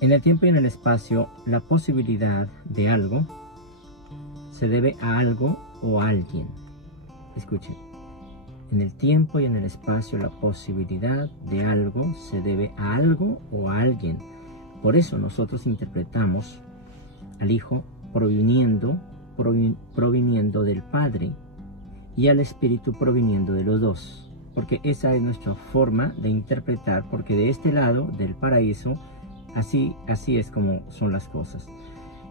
En el tiempo y en el espacio, la posibilidad de algo se debe a algo o a alguien. Escuchen. En el tiempo y en el espacio, la posibilidad de algo se debe a algo o a alguien. Por eso nosotros interpretamos al Hijo proviniendo del Padre y al Espíritu proviniendo de los dos. Porque esa es nuestra forma de interpretar, porque de este lado del paraíso, así es como son las cosas.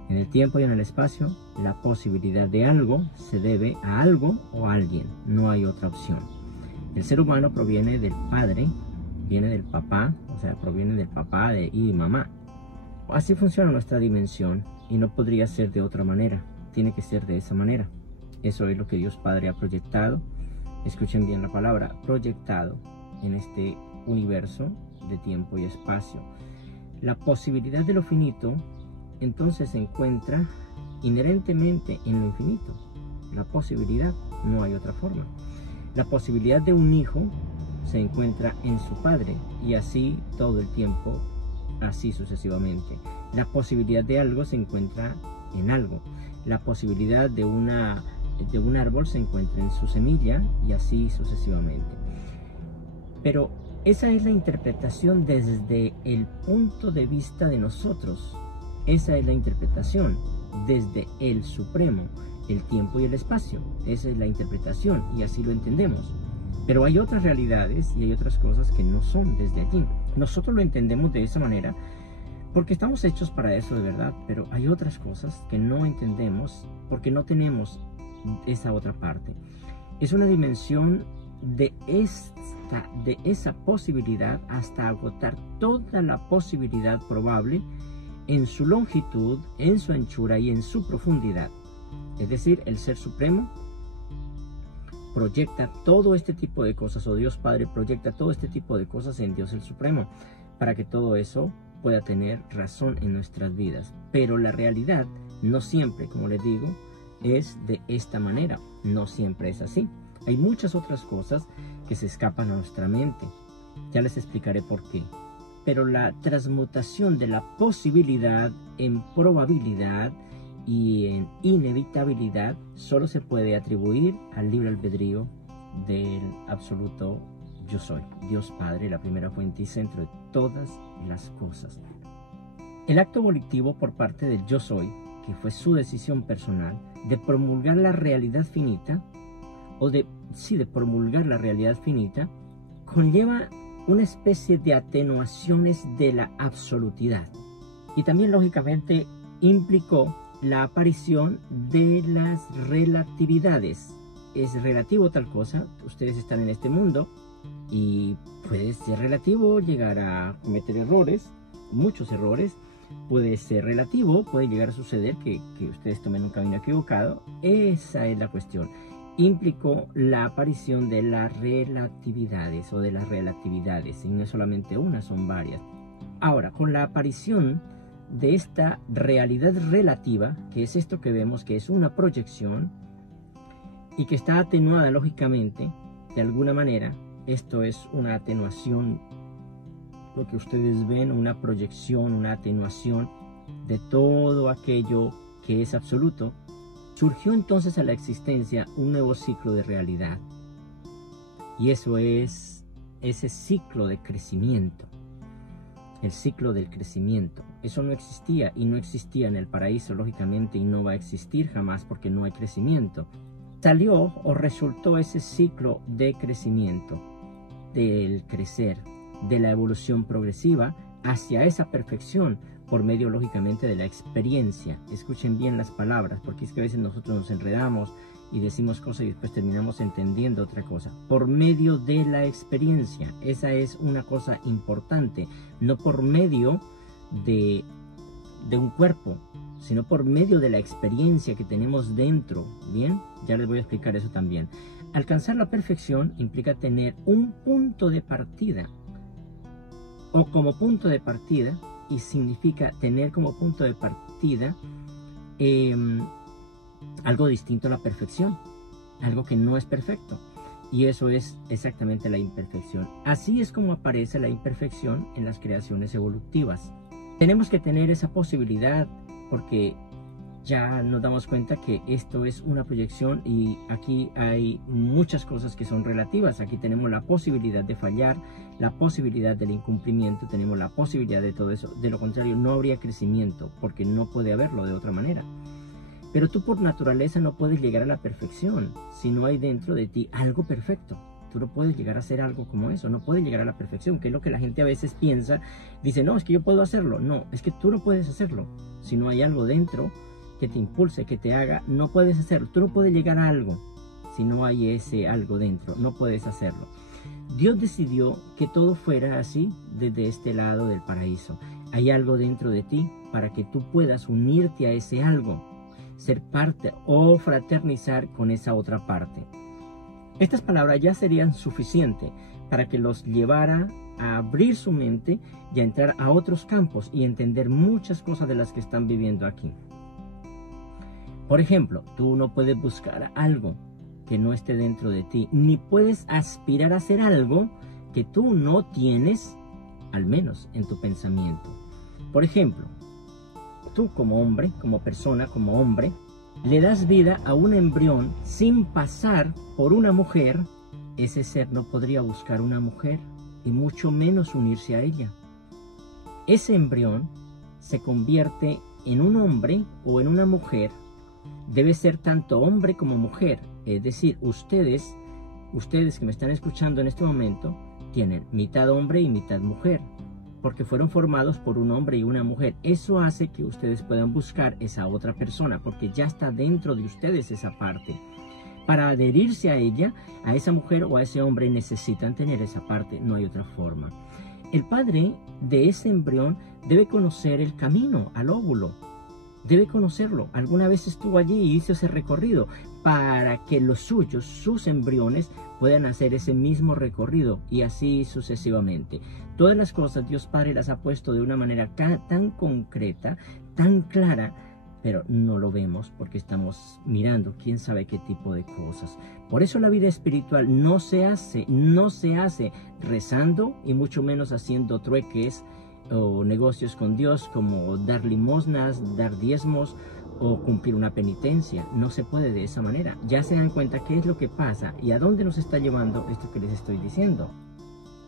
En el tiempo y en el espacio, la posibilidad de algo se debe a algo o a alguien. No hay otra opción. El ser humano proviene del padre, viene del papá, o sea, proviene del papá y mamá. Así funciona nuestra dimensión y no podría ser de otra manera. Tiene que ser de esa manera. Eso es lo que Dios Padre ha proyectado. Escuchen bien la palabra, proyectado en este universo de tiempo y espacio. La posibilidad de lo finito entonces se encuentra inherentemente en lo infinito. La posibilidad, no hay otra forma. La posibilidad de un hijo se encuentra en su padre y así todo el tiempo, así sucesivamente. La posibilidad de algo se encuentra en algo. La posibilidad de un árbol se encuentra en su semilla y así sucesivamente. Pero esa es la interpretación desde el punto de vista de nosotros. Esa es la interpretación desde el Supremo, el tiempo y el espacio. Esa es la interpretación y así lo entendemos. Pero hay otras realidades y hay otras cosas que no son desde allí. Nosotros lo entendemos de esa manera porque estamos hechos para eso de verdad, pero hay otras cosas que no entendemos porque no tenemos esa otra parte. Es una dimensión de esa posibilidad hasta agotar toda la posibilidad probable en su longitud, en su anchura y en su profundidad. Es decir, el Ser Supremo proyecta todo este tipo de cosas, o Dios Padre proyecta todo este tipo de cosas en Dios el Supremo, para que todo eso pueda tener razón en nuestras vidas. Pero la realidad no siempre, como les digo, es de esta manera. No siempre es así. Hay muchas otras cosas que se escapan a nuestra mente. Ya les explicaré por qué. Pero la transmutación de la posibilidad en probabilidad y en inevitabilidad solo se puede atribuir al libre albedrío del absoluto Yo Soy, Dios Padre, la primera fuente y centro de todas las cosas. El acto volitivo por parte del Yo Soy, que fue su decisión personal, de promulgar la realidad finita, de promulgar la realidad finita, conlleva una especie de atenuaciones de la absolutidad. Y también, lógicamente, implicó la aparición de las relatividades. Es relativo tal cosa, ustedes están en este mundo y puede ser relativo llegar a cometer errores, muchos errores. Puede ser relativo, puede llegar a suceder que ustedes tomen un camino equivocado. Esa es la cuestión. Implicó la aparición de las relatividades o de las relatividades, y no es solamente una, son varias. Ahora, con la aparición de esta realidad relativa, que es esto que vemos, que es una proyección y que está atenuada lógicamente, de alguna manera, esto es una atenuación, lo que ustedes ven, una proyección, una atenuación de todo aquello que es absoluto. Surgió entonces a la existencia un nuevo ciclo de realidad, y eso es ese ciclo de crecimiento, el ciclo del crecimiento. Eso no existía, y no existía en el paraíso, lógicamente, y no va a existir jamás porque no hay crecimiento. Salió o resultó ese ciclo de crecimiento, del crecer, de la evolución progresiva hacia esa perfección, por medio lógicamente de la experiencia. Escuchen bien las palabras, porque es que a veces nosotros nos enredamos y decimos cosas y después terminamos entendiendo otra cosa. Por medio de la experiencia, esa es una cosa importante, no por medio de un cuerpo, sino por medio de la experiencia que tenemos dentro. Bien, ya les voy a explicar eso también. Alcanzar la perfección implica tener un punto de partida, o como punto de partida, y significa tener como punto de partida algo distinto a la perfección, algo que no es perfecto, y eso es exactamente la imperfección. Así es como aparece la imperfección en las creaciones evolutivas. Tenemos que tener esa posibilidad porque ya nos damos cuenta que esto es una proyección y aquí hay muchas cosas que son relativas. Aquí tenemos la posibilidad de fallar, la posibilidad del incumplimiento, tenemos la posibilidad de todo eso. De lo contrario, no habría crecimiento porque no puede haberlo de otra manera. Pero tú por naturaleza no puedes llegar a la perfección si no hay dentro de ti algo perfecto. Tú no puedes llegar a hacer algo como eso, no puedes llegar a la perfección, que es lo que la gente a veces piensa. Dice, no, es que yo puedo hacerlo. No, es que tú no puedes hacerlo. Si no hay algo dentro que te impulse, que te haga, no puedes hacerlo. Tú no puedes llegar a algo si no hay ese algo dentro, no puedes hacerlo. Dios decidió que todo fuera así desde este lado del paraíso. Hay algo dentro de ti para que tú puedas unirte a ese algo, ser parte o fraternizar con esa otra parte. Estas palabras ya serían suficientes para que los llevara a abrir su mente y a entrar a otros campos y entender muchas cosas de las que están viviendo aquí. Por ejemplo, tú no puedes buscar algo que no esté dentro de ti, ni puedes aspirar a hacer algo que tú no tienes, al menos en tu pensamiento. Por ejemplo, tú como hombre, como persona, como hombre, le das vida a un embrión sin pasar por una mujer. Ese ser no podría buscar una mujer y mucho menos unirse a ella. Ese embrión se convierte en un hombre o en una mujer. Debe ser tanto hombre como mujer. Es decir, ustedes que me están escuchando en este momento, tienen mitad hombre y mitad mujer, porque fueron formados por un hombre y una mujer. Eso hace que ustedes puedan buscar esa otra persona, porque ya está dentro de ustedes esa parte. Para adherirse a ella, a esa mujer o a ese hombre, necesitan tener esa parte, no hay otra forma. El padre de ese embrión debe conocer el camino al óvulo, debe conocerlo. Alguna vez estuvo allí y hizo ese recorrido para que los suyos, sus embriones, puedan hacer ese mismo recorrido y así sucesivamente. Todas las cosas Dios Padre las ha puesto de una manera tan concreta, tan clara, pero no lo vemos porque estamos mirando quién sabe qué tipo de cosas. Por eso la vida espiritual no se hace rezando y mucho menos haciendo trueques o negocios con Dios como dar limosnas, dar diezmos o cumplir una penitencia. No se puede de esa manera. Ya se dan cuenta qué es lo que pasa y a dónde nos está llevando esto que les estoy diciendo.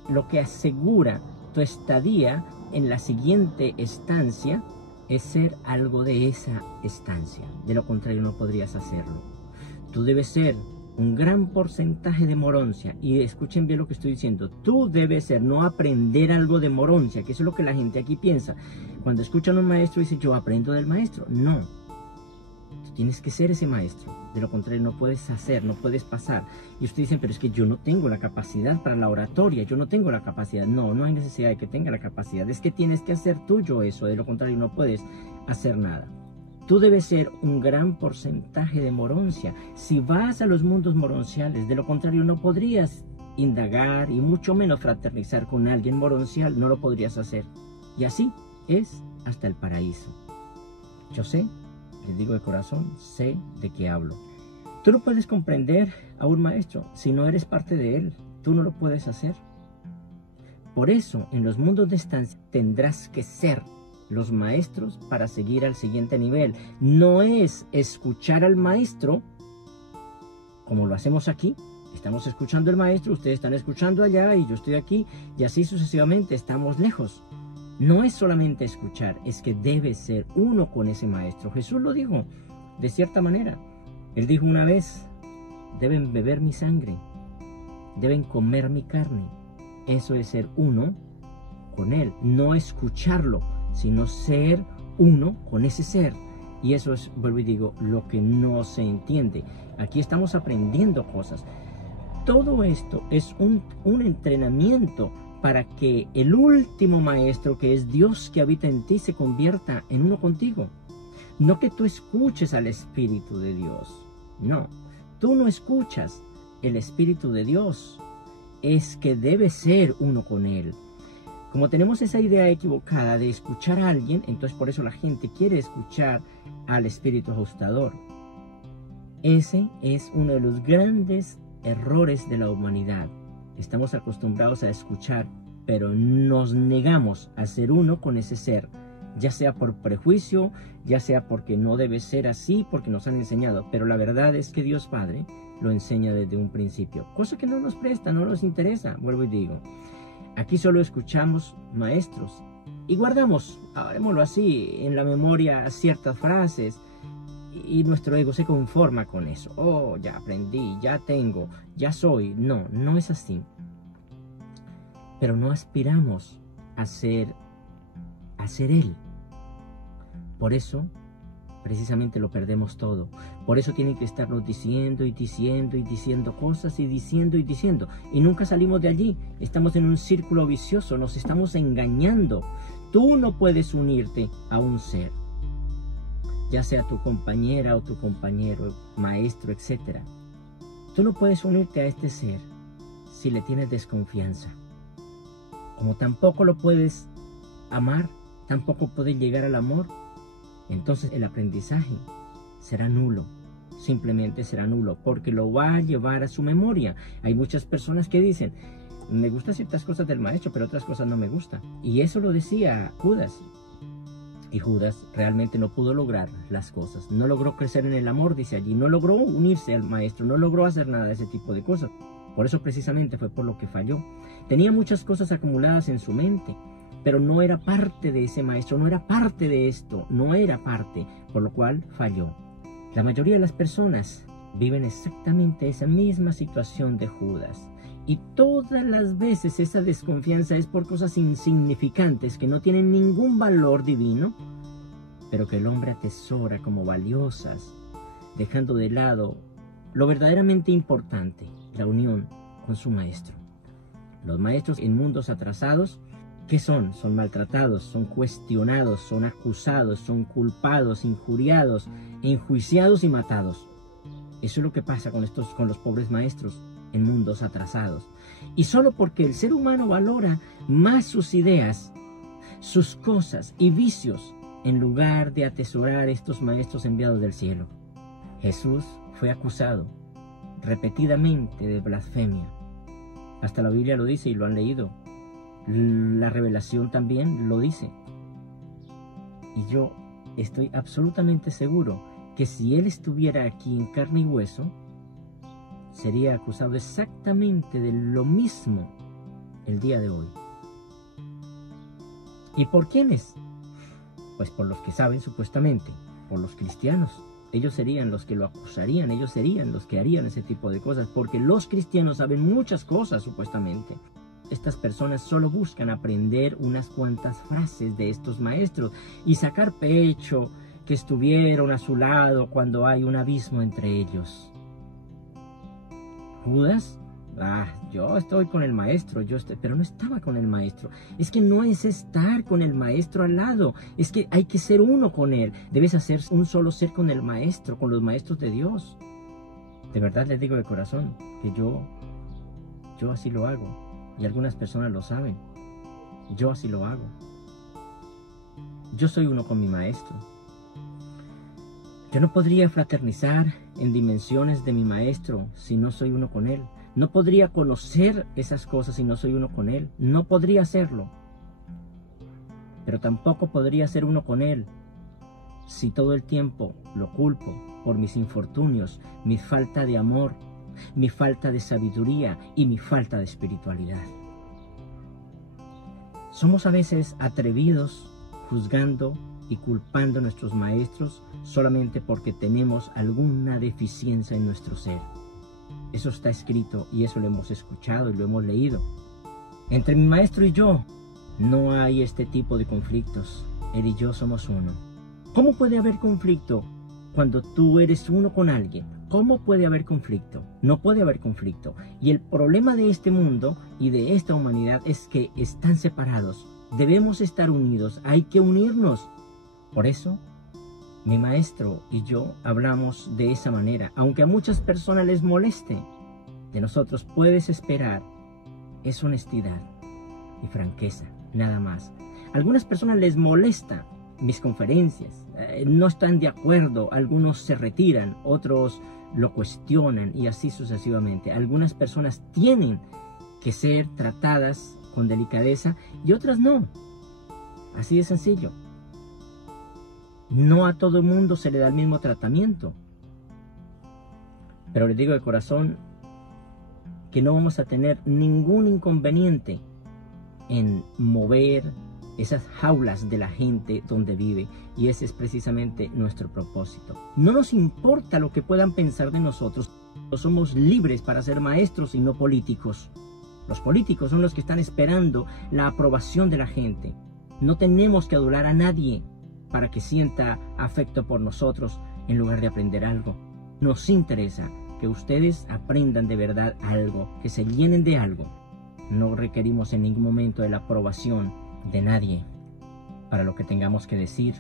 Lo que asegura tu estadía en la siguiente estancia es ser algo de esa estancia. De lo contrario no podrías hacerlo. Tú debes ser un gran porcentaje de moroncia. Y escuchen bien lo que estoy diciendo. Tú debes ser, no aprender algo de moroncia, que eso es lo que la gente aquí piensa. Cuando escuchan a un maestro dicen, yo aprendo del maestro. No. Tú tienes que ser ese maestro. De lo contrario no puedes hacer, no puedes pasar. Y ustedes dicen, pero es que yo no tengo la capacidad para la oratoria, yo no tengo la capacidad. No, no hay necesidad de que tenga la capacidad. Es que tienes que hacer tuyo eso. De lo contrario no puedes hacer nada. Tú debes ser un gran porcentaje de moroncia. Si vas a los mundos moronciales, de lo contrario no podrías indagar y mucho menos fraternizar con alguien moroncial, no lo podrías hacer. Y así es hasta el paraíso. Yo sé, les digo de corazón, sé de qué hablo. Tú no puedes comprender a un maestro si no eres parte de él. Tú no lo puedes hacer. Por eso, en los mundos de estancia tendrás que ser los maestros para seguir al siguiente nivel. No es escuchar al maestro como lo hacemos aquí. Estamos escuchando al maestro, ustedes están escuchando allá y yo estoy aquí y así sucesivamente estamos lejos. No es solamente escuchar, es que debes ser uno con ese maestro. Jesús lo dijo de cierta manera. Él dijo una vez, deben beber mi sangre, deben comer mi carne. Eso es ser uno con él, no escucharlo, sino ser uno con ese ser. Y eso es, vuelvo y digo, lo que no se entiende. Aquí estamos aprendiendo cosas. Todo esto es un entrenamiento para que el último maestro, que es Dios que habita en ti, se convierta en uno contigo. No que tú escuches al Espíritu de Dios. No, tú no escuchas el Espíritu de Dios. Es que debes ser uno con Él. Como tenemos esa idea equivocada de escuchar a alguien, entonces por eso la gente quiere escuchar al espíritu ajustador. Ese es uno de los grandes errores de la humanidad. Estamos acostumbrados a escuchar, pero nos negamos a ser uno con ese ser. ya sea por prejuicio, ya sea porque no debe ser así, porque nos han enseñado, pero la verdad es que Dios Padre lo enseña desde un principio, cosa que no nos presta, no nos interesa. Vuelvo y digo, aquí solo escuchamos maestros y guardamos, hagámoslo así, en la memoria ciertas frases, y nuestro ego se conforma con eso. Oh, ya aprendí, ya tengo, ya soy. No, no es así. Pero no aspiramos a ser Él. Por eso, precisamente lo perdemos todo. Por eso tienen que estarnos diciendo y diciendo y diciendo cosas y diciendo y diciendo. Y nunca salimos de allí. Estamos en un círculo vicioso, nos estamos engañando. Tú no puedes unirte a un ser, ya sea tu compañera o tu compañero, maestro, etc. Tú no puedes unirte a este ser si le tienes desconfianza. Como tampoco lo puedes amar, tampoco puedes llegar al amor, entonces el aprendizaje será nulo. Simplemente será nulo, porque lo va a llevar a su memoria. Hay muchas personas que dicen, me gustan ciertas cosas del maestro, pero otras cosas no me gustan. Y eso lo decía Judas. Y Judas realmente no pudo lograr las cosas. No logró crecer en el amor, dice allí. No logró unirse al maestro. No logró hacer nada de ese tipo de cosas. Por eso precisamente fue por lo que falló. Tenía muchas cosas acumuladas en su mente, pero no era parte de ese maestro. No era parte de esto. No era parte, por lo cual falló. La mayoría de las personas viven exactamente esa misma situación de Judas. Y todas las veces esa desconfianza es por cosas insignificantes que no tienen ningún valor divino, pero que el hombre atesora como valiosas, dejando de lado lo verdaderamente importante, la unión con su maestro. Los maestros en mundos atrasados, ¿qué son? Son maltratados, son cuestionados, son acusados, son culpados, injuriados, enjuiciados y matados. Eso es lo que pasa con los pobres maestros en mundos atrasados. Y solo porque el ser humano valora más sus ideas, sus cosas y vicios, en lugar de atesorar estos maestros enviados del cielo. Jesús fue acusado repetidamente de blasfemia. Hasta la Biblia lo dice y lo han leído. La revelación también lo dice. Y yo estoy absolutamente seguro que si él estuviera aquí en carne y hueso, sería acusado exactamente de lo mismo el día de hoy. ¿Y por quiénes? Pues por los que saben supuestamente, por los cristianos. Ellos serían los que lo acusarían, ellos serían los que harían ese tipo de cosas, porque los cristianos saben muchas cosas supuestamente. Estas personas solo buscan aprender unas cuantas frases de estos maestros y sacar pecho que estuvieron a su lado cuando hay un abismo entre ellos. Judas, yo estoy con el maestro, pero no estaba con el maestro. Es que no es estar con el maestro al lado, es que hay que ser uno con él. Debes hacer un solo ser con el maestro, con los maestros de Dios. De verdad les digo de corazón que yo así lo hago, y algunas personas lo saben. Yo así lo hago. Yo soy uno con mi maestro. Yo no podría fraternizar en dimensiones de mi maestro si no soy uno con él. No podría conocer esas cosas si no soy uno con él. No podría hacerlo. Pero tampoco podría ser uno con él si todo el tiempo lo culpo por mis infortunios, mi falta de amor, mi falta de sabiduría y mi falta de espiritualidad. Somos a veces atrevidos juzgando y culpando a nuestros maestros solamente porque tenemos alguna deficiencia en nuestro ser. Eso está escrito y eso lo hemos escuchado y lo hemos leído. Entre mi maestro y yo no hay este tipo de conflictos. Él y yo somos uno. ¿Cómo puede haber conflicto cuando tú eres uno con alguien? ¿Cómo puede haber conflicto? No puede haber conflicto. Y el problema de este mundo y de esta humanidad es que están separados. Debemos estar unidos. Hay que unirnos. Por eso, mi maestro y yo hablamos de esa manera. Aunque a muchas personas les moleste, de nosotros puedes esperar es honestidad y franqueza, nada más. A algunas personas les molesta mis conferencias, no están de acuerdo, algunos se retiran, otros lo cuestionan y así sucesivamente. Algunas personas tienen que ser tratadas con delicadeza y otras no. Así de sencillo. No a todo el mundo se le da el mismo tratamiento. Pero les digo de corazón que no vamos a tener ningún inconveniente en mover esas jaulas de la gente donde vive, y ese es precisamente nuestro propósito. No nos importa lo que puedan pensar de nosotros. Somos libres para ser maestros y no políticos. Los políticos son los que están esperando la aprobación de la gente. No tenemos que adular a nadie para que sienta afecto por nosotros en lugar de aprender algo. Nos interesa que ustedes aprendan de verdad algo, que se llenen de algo. No requerimos en ningún momento de la aprobación de nadie para lo que tengamos que decir.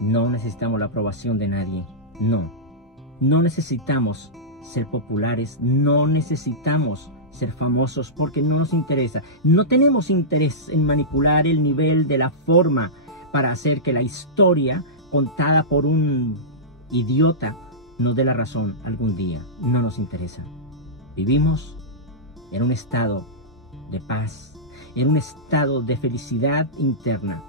No necesitamos la aprobación de nadie. No necesitamos ser populares, no necesitamos ser famosos porque no nos interesa. No tenemos interés en manipular el nivel de la forma para hacer que la historia contada por un idiota nos dé la razón algún día. No nos interesa. Vivimos en un estado de paz, en un estado de felicidad interna.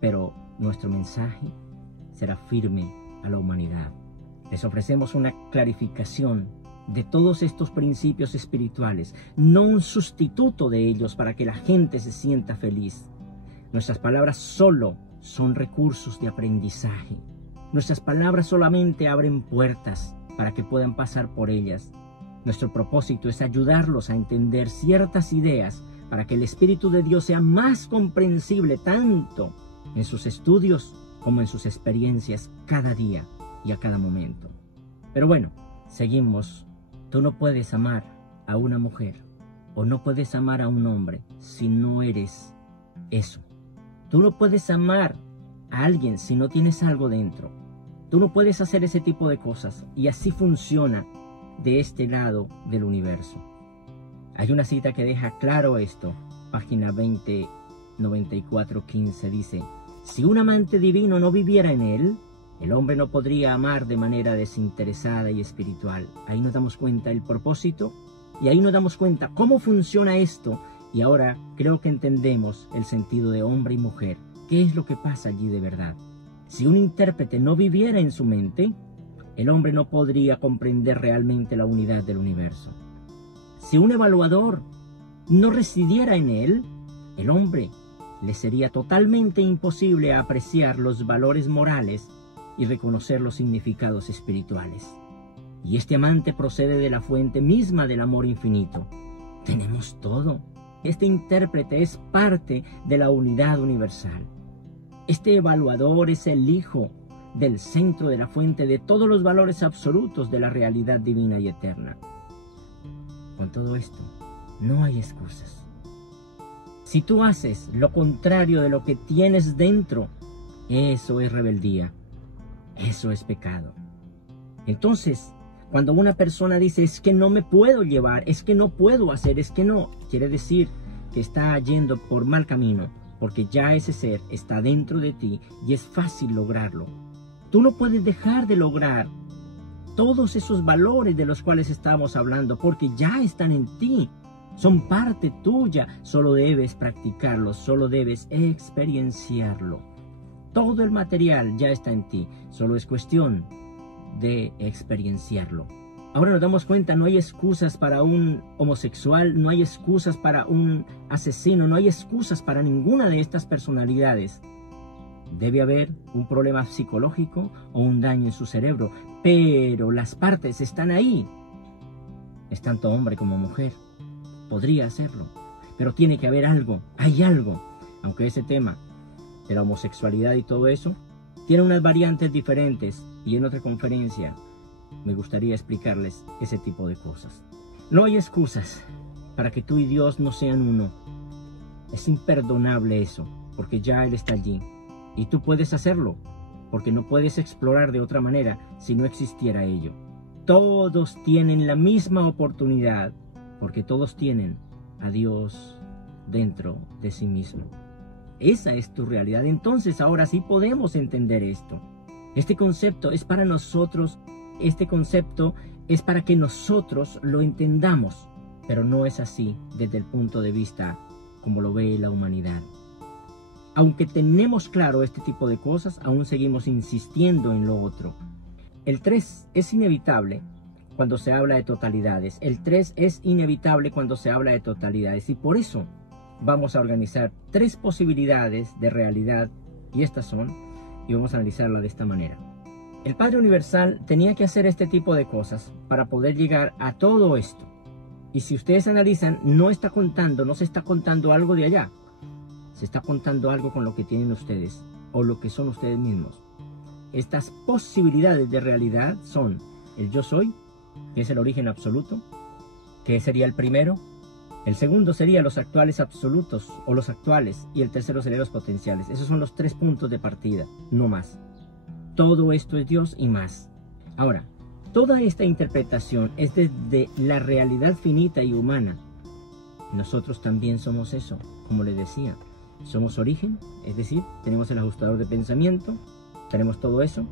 Pero nuestro mensaje será firme a la humanidad. Les ofrecemos una clarificación de todos estos principios espirituales, no un sustituto de ellos para que la gente se sienta feliz. Nuestras palabras solo son recursos de aprendizaje. Nuestras palabras solamente abren puertas para que puedan pasar por ellas. Nuestro propósito es ayudarlos a entender ciertas ideas para que el Espíritu de Dios sea más comprensible tanto en sus estudios como en sus experiencias cada día y a cada momento. Pero bueno, seguimos. Tú no puedes amar a una mujer o no puedes amar a un hombre si no eres eso. Tú no puedes amar a alguien si no tienes algo dentro. Tú no puedes hacer ese tipo de cosas, y así funciona de este lado del universo. Hay una cita que deja claro esto. Página 2094-15 dice: si un amante divino no viviera en él, el hombre no podría amar de manera desinteresada y espiritual. Ahí nos damos cuenta el propósito y ahí nos damos cuenta cómo funciona esto, y ahora creo que entendemos el sentido de hombre y mujer. ¿Qué es lo que pasa allí de verdad? Si un intérprete no viviera en su mente, el hombre no podría comprender realmente la unidad del universo. Si un evaluador no residiera en él, el hombre le sería totalmente imposible apreciar los valores morales y reconocer los significados espirituales. Y este amante procede de la fuente misma del amor infinito. Tenemos todo. Este intérprete es parte de la unidad universal. Este evaluador es el hijo del centro de la fuente de todos los valores absolutos de la realidad divina y eterna. Con todo esto, no hay excusas. Si tú haces lo contrario de lo que tienes dentro, eso es rebeldía. Eso es pecado. Entonces, cuando una persona dice, es que no me puedo llevar, es que no puedo hacer, es que no, quiere decir que está yendo por mal camino, porque ya ese ser está dentro de ti y es fácil lograrlo. Tú no puedes dejar de lograr todos esos valores de los cuales estamos hablando, porque ya están en ti, son parte tuya. Solo debes practicarlos, solo debes experienciarlo. Todo el material ya está en ti, solo es cuestión de experienciarlo. Ahora nos damos cuenta, no hay excusas para un homosexual, no hay excusas para un asesino, no hay excusas para ninguna de estas personalidades. Debe haber un problema psicológico o un daño en su cerebro, pero las partes están ahí. Es tanto hombre como mujer. Podría hacerlo, pero tiene que haber algo, hay algo. Aunque ese tema de la homosexualidad y todo eso tiene unas variantes diferentes, y en otra conferencia me gustaría explicarles ese tipo de cosas. No hay excusas para que tú y Dios no sean uno. Es imperdonable eso, porque ya Él está allí. Y tú puedes hacerlo, porque no puedes explorar de otra manera si no existiera ello. Todos tienen la misma oportunidad, porque todos tienen a Dios dentro de sí mismo. Esa es tu realidad. Entonces ahora sí podemos entender esto. Este concepto es para nosotros. Este concepto es para que nosotros lo entendamos, pero no es así desde el punto de vista como lo ve la humanidad. aunque tenemos claro este tipo de cosas, aún seguimos insistiendo en lo otro. El 3 es inevitable cuando se habla de totalidades. El 3 es inevitable cuando se habla de totalidades. Y por eso vamos a organizar 3 posibilidades de realidad. Y estas son, y vamos a analizarla de esta manera. El Padre Universal tenía que hacer este tipo de cosas para poder llegar a todo esto. Y si ustedes analizan, no se está contando algo de allá. Se está contando algo con lo que tienen ustedes o lo que son ustedes mismos. Estas posibilidades de realidad son el yo soy, que es el origen absoluto, que sería el primero. El segundo sería los actuales absolutos o los actuales, y el tercero sería los potenciales. Esos son los 3 puntos de partida, no más. Todo esto es Dios y más. Ahora, toda esta interpretación es desde la realidad finita y humana. Nosotros también somos eso, como les decía. Somos origen, es decir, tenemos el ajustador de pensamiento, tenemos todo eso.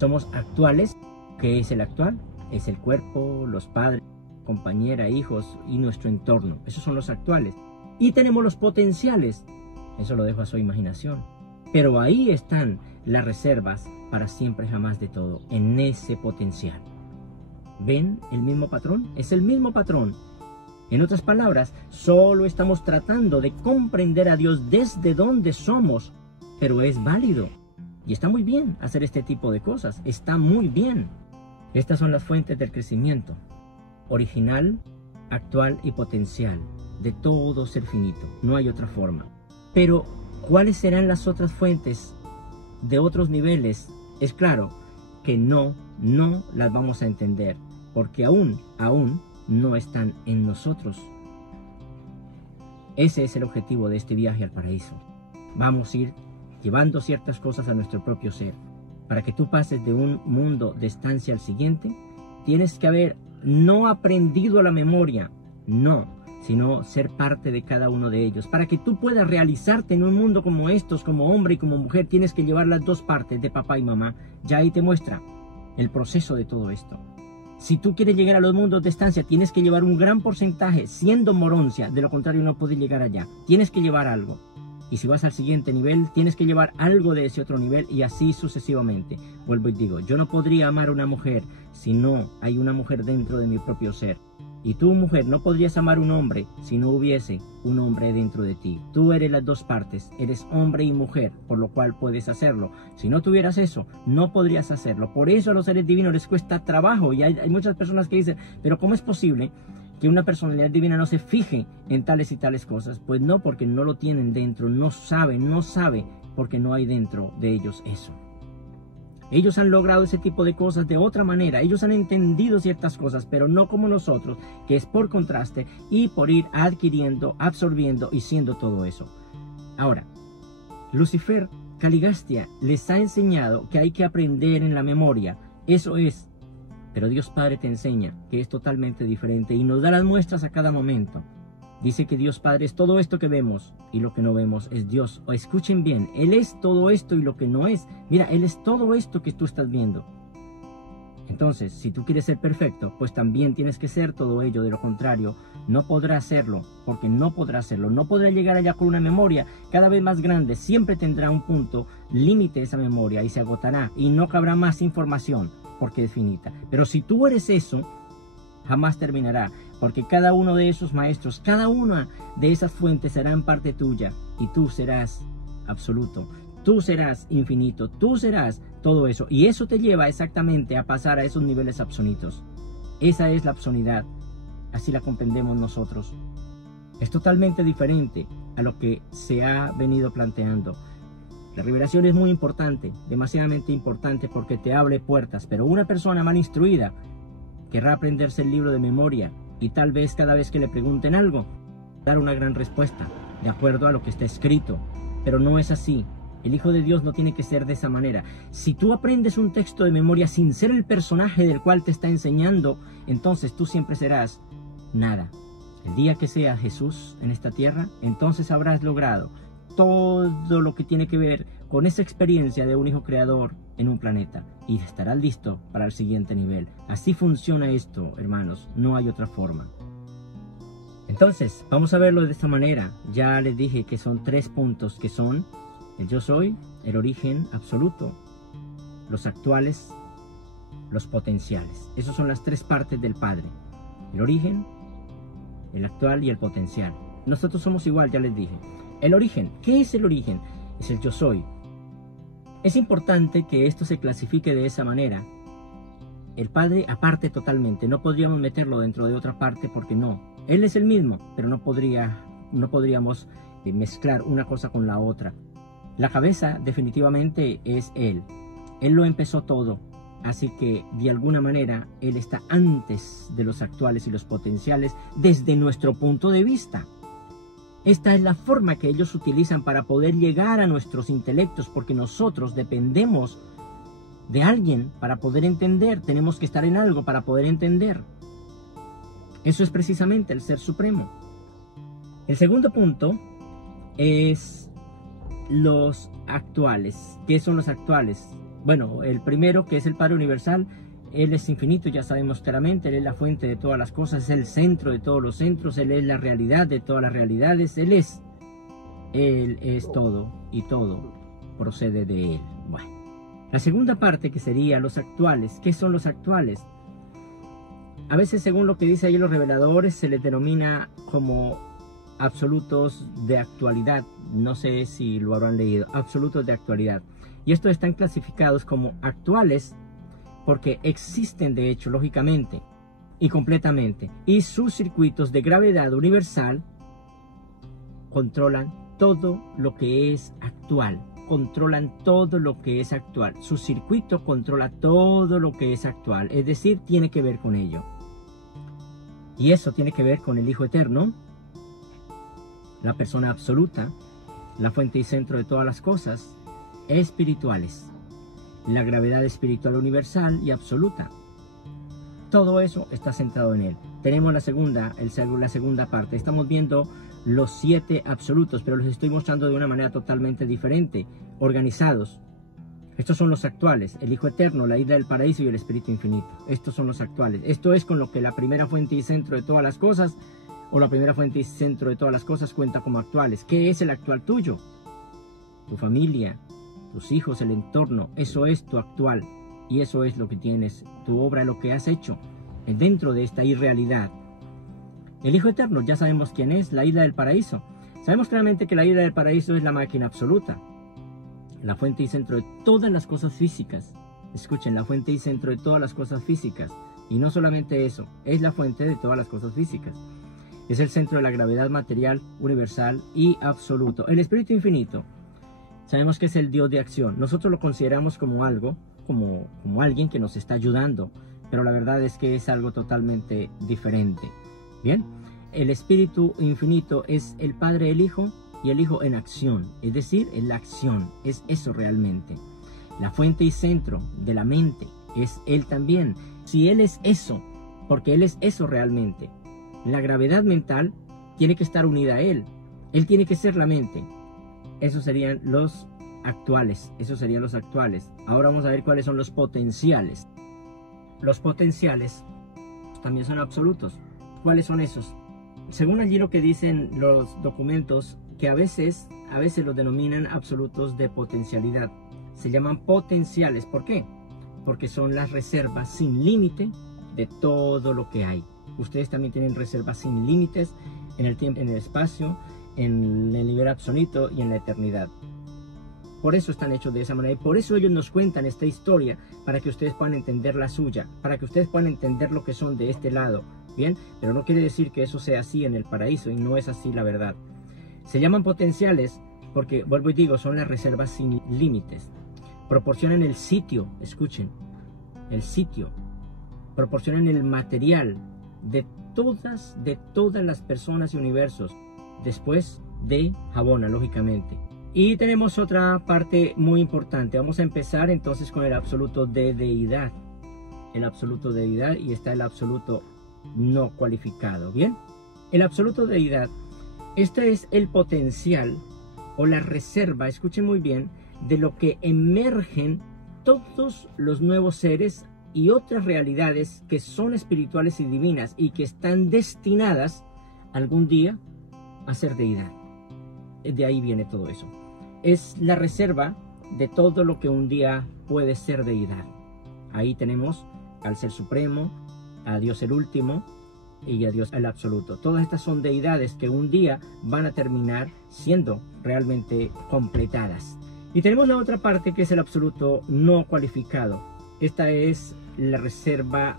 Somos actuales, ¿qué es el actual? Es el cuerpo, los padres, compañera, hijos y nuestro entorno. Esos son los actuales. Y tenemos los potenciales. Eso lo dejo a su imaginación. Pero ahí están las reservas para siempre jamás de todo, en ese potencial. ¿Ven el mismo patrón? Es el mismo patrón. En otras palabras, solo estamos tratando de comprender a Dios desde donde somos, pero es válido. Y está muy bien hacer este tipo de cosas. Está muy bien. Estas son las fuentes del crecimiento. Original, actual y potencial. De todo ser finito. No hay otra forma. Pero, ¿cuáles serán las otras fuentes de otros niveles? Es claro que no las vamos a entender. Porque aún no están en nosotros. Ese es el objetivo de este viaje al paraíso. Vamos a ir llevando ciertas cosas a nuestro propio ser. Para que tú pases de un mundo de estancia al siguiente, tienes que haber no aprendido la memoria, no, sino ser parte de cada uno de ellos. Para que tú puedas realizarte en un mundo como estos, como hombre y como mujer, tienes que llevar las 2 partes de papá y mamá. Ya ahí te muestra el proceso de todo esto. Si tú quieres llegar a los mundos de estancia, tienes que llevar un gran porcentaje, siendo moroncia, de lo contrario no puedes llegar allá. Tienes que llevar algo. Y si vas al siguiente nivel, tienes que llevar algo de ese otro nivel y así sucesivamente. Vuelvo y digo, yo no podría amar a una mujer si no hay una mujer dentro de mi propio ser. Y tú, mujer, no podrías amar a un hombre si no hubiese un hombre dentro de ti. Tú eres las 2 partes, eres hombre y mujer, por lo cual puedes hacerlo. Si no tuvieras eso, no podrías hacerlo. Por eso a los seres divinos les cuesta trabajo. Y hay muchas personas que dicen, pero ¿cómo es posible que una personalidad divina no se fije en tales y tales cosas? Pues no, porque no lo tienen dentro, no sabe porque no hay dentro de ellos eso. Ellos han logrado ese tipo de cosas de otra manera. Ellos han entendido ciertas cosas, pero no como nosotros, que es por contraste y por ir adquiriendo, absorbiendo y siendo todo eso. Ahora, Lucifer, Caligastia, les ha enseñado que hay que aprender en la memoria. Eso es. Pero Dios Padre te enseña que es totalmente diferente y nos da las muestras a cada momento. Dice que Dios Padre es todo esto que vemos y lo que no vemos es Dios. O escuchen bien, Él es todo esto y lo que no es. Mira, Él es todo esto que tú estás viendo. Entonces, si tú quieres ser perfecto, pues también tienes que ser todo ello. De lo contrario, no podrás hacerlo, porque no podrás hacerlo. No podrás llegar allá con una memoria cada vez más grande. Siempre tendrá un punto límite esa memoria y se agotará y no cabrá más información porque es finita. Pero si tú eres eso, jamás terminará, porque cada uno de esos maestros, cada una de esas fuentes serán parte tuya y tú serás absoluto, tú serás infinito, tú serás todo eso y eso te lleva exactamente a pasar a esos niveles absolutos. Esa es la absolidad, así la comprendemos nosotros. Es totalmente diferente a lo que se ha venido planteando. La revelación es muy importante, demasiadamente importante porque te abre puertas, pero una persona mal instruida querrá aprenderse el libro de memoria y tal vez cada vez que le pregunten algo, dar una gran respuesta, de acuerdo a lo que está escrito. Pero no es así. El Hijo de Dios no tiene que ser de esa manera. Si tú aprendes un texto de memoria sin ser el personaje del cual te está enseñando, entonces tú siempre serás nada. El día que sea Jesús en esta tierra, entonces habrás logrado todo lo que tiene que ver con esa experiencia de un hijo creador en un planeta y estarás listo para el siguiente nivel. Así funciona esto, hermanos, no hay otra forma. Entonces, vamos a verlo de esta manera. Ya les dije que son 3 puntos, que son El yo soy, el origen absoluto, los actuales, los potenciales. Esas son las tres partes del Padre: el origen, el actual y el potencial. Nosotros somos igual, ya les dije. El origen, ¿qué es el origen? Es el yo soy. Es importante que esto se clasifique de esa manera. El Padre aparte totalmente, no podríamos meterlo dentro de otra parte porque no. Él es el mismo, pero no podríamos mezclar una cosa con la otra. La cabeza definitivamente es Él. Él lo empezó todo, así que de alguna manera Él está antes de los actuales y los potenciales desde nuestro punto de vista. Esta es la forma que ellos utilizan para poder llegar a nuestros intelectos, porque nosotros dependemos de alguien para poder entender. Tenemos que estar en algo para poder entender. Eso es precisamente el Ser Supremo. El segundo punto es los actuales. ¿Qué son los actuales? Bueno, el primero, que es el Padre Universal, Él es infinito, ya sabemos claramente. Él es la fuente de todas las cosas, es el centro de todos los centros, Él es la realidad de todas las realidades, Él es todo y todo procede de Él. Bueno, la segunda parte, que sería los actuales. ¿Qué son los actuales? A veces, según lo que dice ahí los reveladores, se les denomina como absolutos de actualidad. No sé si lo habrán leído. Absolutos de actualidad. Y estos están clasificados como actuales porque existen, de hecho, lógicamente y completamente. Y sus circuitos de gravedad universal controlan todo lo que es actual. Controlan todo lo que es actual. Su circuito controla todo lo que es actual. Es decir, tiene que ver con ello. Y eso tiene que ver con el Hijo Eterno, la persona absoluta, la fuente y centro de todas las cosas espirituales, la gravedad espiritual universal y absoluta. Todo eso está centrado en Él. Tenemos la segunda parte. Estamos viendo los 7 absolutos, pero los estoy mostrando de una manera totalmente diferente, organizados. Estos son los actuales: el Hijo Eterno, la isla del paraíso y el Espíritu Infinito. Estos son los actuales. Esto es con lo que la primera fuente y centro de todas las cosas, o la primera fuente y centro de todas las cosas, cuenta como actuales. ¿Qué es el actual tuyo? Tu familia, tus hijos, el entorno. Eso es tu actual. Y eso es lo que tienes, tu obra, lo que has hecho dentro de esta irrealidad. El Hijo Eterno, ya sabemos quién es, la isla del paraíso. Sabemos claramente que la isla del paraíso es la máquina absoluta, la fuente y centro de todas las cosas físicas. Escuchen, la fuente y centro de todas las cosas físicas. Y no solamente eso, es la fuente de todas las cosas físicas. Es el centro de la gravedad material, universal y absoluto. El Espíritu Infinito, sabemos que es el Dios de acción. Nosotros lo consideramos como algo, como alguien que nos está ayudando, pero la verdad es que es algo totalmente diferente. Bien, el Espíritu Infinito es el Padre, el Hijo y el Hijo en acción, es decir, en la acción, es eso realmente. La fuente y centro de la mente es Él también. Si Él es eso, porque Él es eso realmente, la gravedad mental tiene que estar unida a Él. Él tiene que ser la mente. Esos serían los actuales. Ahora vamos a ver cuáles son los potenciales. Los potenciales también son absolutos. ¿Cuáles son esos? Según allí lo que dicen los documentos, que a veces los denominan absolutos de potencialidad. Se llaman potenciales. ¿Por qué? Porque son las reservas sin límite de todo lo que hay. Ustedes también tienen reservas sin límites en el tiempo, en el espacio, en el nivel absoluto y en la eternidad. Por eso están hechos de esa manera y por eso ellos nos cuentan esta historia, para que ustedes puedan entender la suya, para que ustedes puedan entender lo que son de este lado. Bien, pero no quiere decir que eso sea así en el paraíso, y no es así la verdad. Se llaman potenciales porque, vuelvo y digo, son las reservas sin límites. Proporcionan el sitio, escuchen, el sitio. Proporcionan el material de todas las personas y universos, después de Habona, lógicamente. Y tenemos otra parte muy importante. Vamos a empezar entonces con el absoluto de deidad. El absoluto de deidad, y está el absoluto no cualificado. Bien, el absoluto de deidad, este es el potencial o la reserva, escuchen muy bien, de lo que emergen todos los nuevos seres y otras realidades que son espirituales y divinas y que están destinadas algún día a ser deidad. De ahí viene todo eso. es la reserva de todo lo que un día puede ser deidad. Ahí tenemos al Ser Supremo, a Dios el Último y a Dios el Absoluto. Todas estas son deidades que un día van a terminar siendo realmente completadas. Y tenemos la otra parte, que es el absoluto no cualificado. Esta es la reserva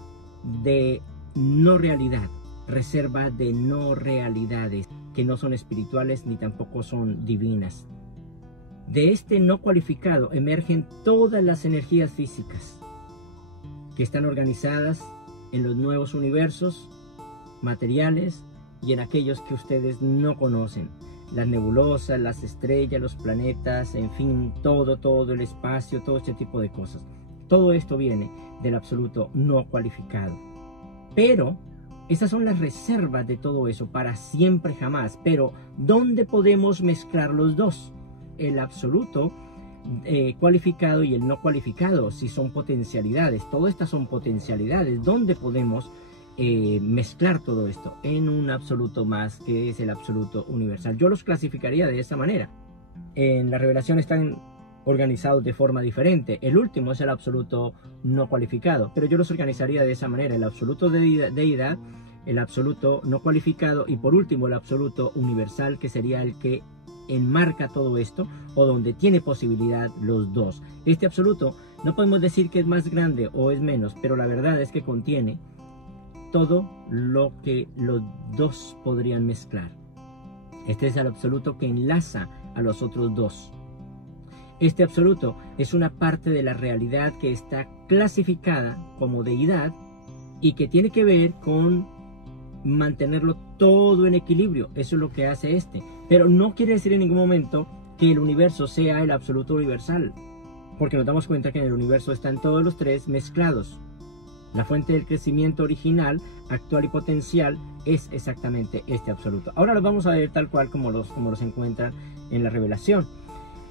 de no realidad, reserva de no realidades que no son espirituales ni tampoco son divinas. De este no cualificado emergen todas las energías físicas que están organizadas en los nuevos universos materiales y en aquellos que ustedes no conocen. Las nebulosas, las estrellas, los planetas, en fin, todo el espacio, todo este tipo de cosas. Todo esto viene del absoluto no cualificado. Pero esas son las reservas de todo eso para siempre jamás. Pero ¿dónde podemos mezclar los dos? El absoluto cualificado y el no cualificado, si son potencialidades. Todas estas son potencialidades. ¿Dónde podemos mezclar todo esto? En un absoluto más, que es el absoluto universal. Yo los clasificaría de esa manera. En la revelación están organizados de forma diferente. El último es el absoluto no cualificado, pero yo los organizaría de esa manera: el absoluto de deidad, el absoluto no cualificado y por último el absoluto universal, que sería el que enmarca todo esto, o donde tiene posibilidad los dos. Este absoluto no podemos decir que es más grande o es menos, pero la verdad es que contiene todo lo que los dos podrían mezclar. Este es el absoluto que enlaza a los otros dos. Este absoluto es una parte de la realidad que está clasificada como deidad y que tiene que ver con mantenerlo todo en equilibrio. Eso es lo que hace este. Pero no quiere decir en ningún momento que el universo sea el absoluto universal, porque nos damos cuenta que en el universo están todos los tres mezclados. La fuente del crecimiento original, actual y potencial es exactamente este absoluto. Ahora los vamos a ver tal cual como los encuentran en la revelación,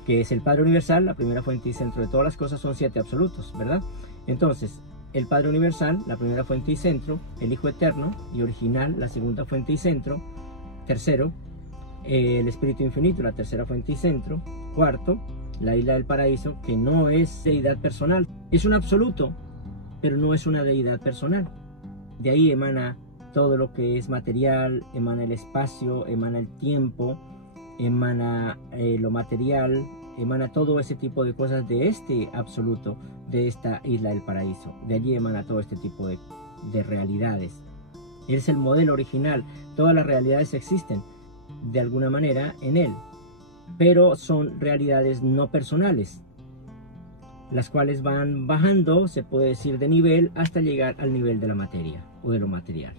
que es el Padre Universal, la primera fuente y centro de todas las cosas. Son 7 absolutos, ¿verdad? Entonces, el Padre Universal, la primera fuente y centro; el Hijo Eterno y Original, la segunda fuente y centro; tercero, el Espíritu Infinito, la tercera fuente y centro; cuarto, la Isla del Paraíso, que no es deidad personal, es un absoluto, pero no es una deidad personal. De ahí emana todo lo que es material, emana el espacio, emana el tiempo, emana lo material, emana todo ese tipo de cosas de este absoluto, de esta Isla del Paraíso. De allí emana todo este tipo de realidades. Es el modelo original. Todas las realidades existen de alguna manera en él, pero son realidades no personales, las cuales van bajando, se puede decir, de nivel hasta llegar al nivel de la materia o de lo material.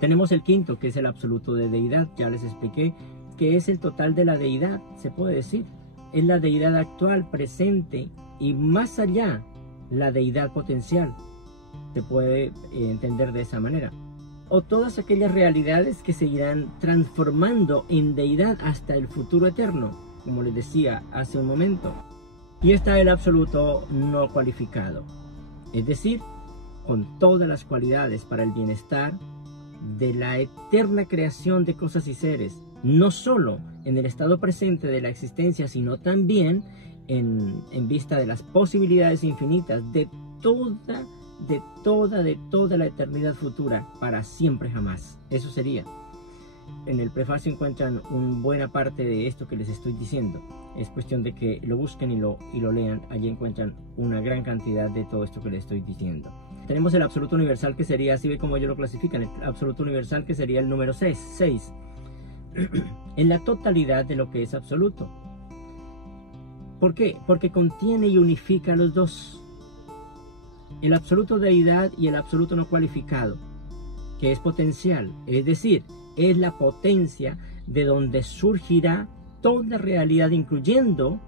Tenemos el quinto, que es el absoluto de deidad. Ya les expliqué que es el total de la deidad, se puede decir. Es la deidad actual, presente y más allá, la deidad potencial. Se puede entender de esa manera. O todas aquellas realidades que se irán transformando en deidad hasta el futuro eterno, como les decía hace un momento. Y está el absoluto no cualificado, es decir, con todas las cualidades para el bienestar de la eterna creación de cosas y seres, no solo en el estado presente de la existencia, sino también en vista de las posibilidades infinitas de toda la eternidad futura, para siempre jamás. Eso sería. En el prefacio encuentran una buena parte de esto que les estoy diciendo. Es cuestión de que lo busquen y lo lean. Allí encuentran una gran cantidad de todo esto que les estoy diciendo. Tenemos el absoluto universal, que sería, así ve como ellos lo clasifican, el absoluto universal, que sería el número 6. En la totalidad de lo que es absoluto. ¿Por qué? Porque contiene y unifica los dos. El absoluto deidad y el absoluto no cualificado, que es potencial, es decir, es la potencia de donde surgirá toda realidad, incluyendo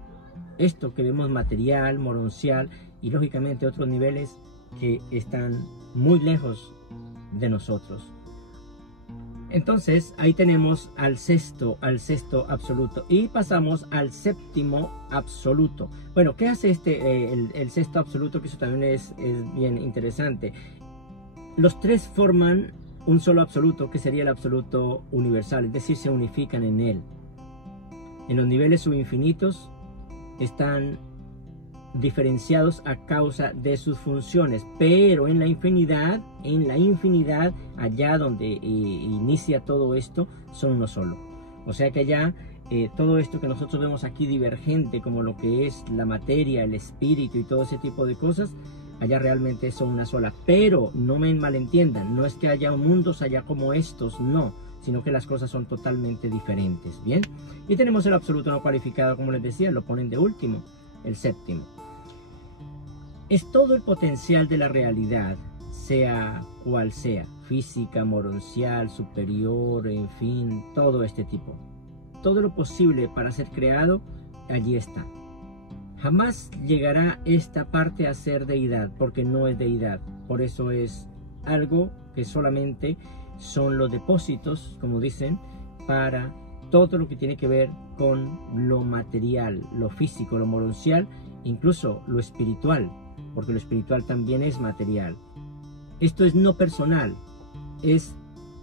esto que vemos material, moroncial y lógicamente otros niveles que están muy lejos de nosotros. Entonces ahí tenemos al sexto absoluto y pasamos al séptimo absoluto. Bueno, ¿qué hace el sexto absoluto? Que eso también es bien interesante. Los tres forman un solo absoluto, que sería el absoluto universal, es decir, se unifican en él. En los niveles subinfinitos están diferenciados a causa de sus funciones, pero en la infinidad, allá donde inicia todo esto, son uno solo. O sea que allá todo esto que nosotros vemos aquí divergente, como lo que es la materia, el espíritu y todo ese tipo de cosas, allá realmente son una sola. Pero no me malentiendan, no es que haya mundos allá como estos, no, sino que las cosas son totalmente diferentes. Bien, y tenemos el absoluto no cualificado, como les decía, lo ponen de último, el séptimo. Es todo el potencial de la realidad, sea cual sea, física, moroncial, superior, en fin, todo este tipo. Todo lo posible para ser creado, allí está. Jamás llegará esta parte a ser deidad, porque no es deidad. Por eso es algo que solamente son los depósitos, como dicen, para todo lo que tiene que ver con lo material, lo físico, lo moroncial, incluso lo espiritual, porque lo espiritual también es material. Esto es no personal, es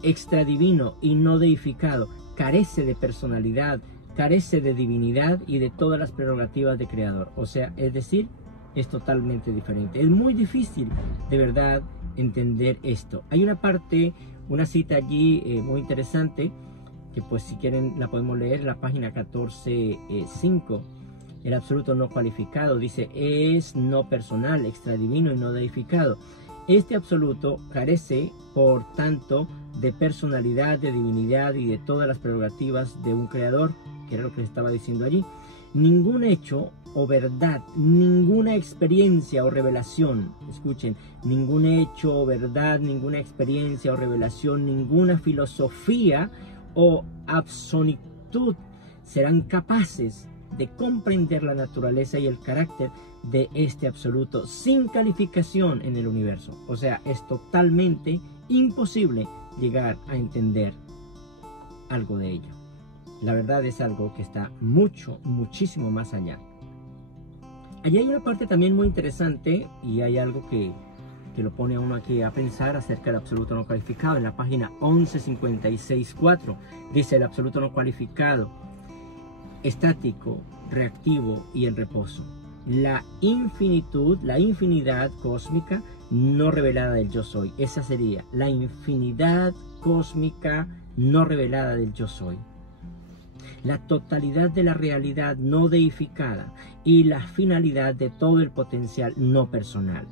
extradivino y no deificado, carece de personalidad, carece de divinidad y de todas las prerrogativas de creador. O sea, es decir, es totalmente diferente. Es muy difícil, de verdad, entender esto. Hay una parte, una cita allí muy interesante, que pues si quieren la podemos leer, la página 14.5. El absoluto no cualificado dice, es no personal, extradivino y no deificado. Este absoluto carece, por tanto, de personalidad, de divinidad y de todas las prerrogativas de un creador, que era lo que estaba diciendo allí. Ningún hecho o verdad, ninguna experiencia o revelación, escuchen, ningún hecho o verdad, ninguna experiencia o revelación, ninguna filosofía o absolutud serán capaces de comprender la naturaleza y el carácter de este absoluto sin calificación en el universo. O sea, es totalmente imposible llegar a entender algo de ello. La verdad es algo que está muchísimo más allá. Allí hay una parte también muy interesante y hay algo que lo pone a uno aquí a pensar acerca del absoluto no cualificado. En la página 11.56.4 dice el absoluto no cualificado: estático, reactivo y en reposo. La infinitud, la infinidad cósmica no revelada del yo soy. Esa sería la infinidad cósmica no revelada del yo soy. La totalidad de la realidad no deificada y la finalidad de todo el potencial no personal.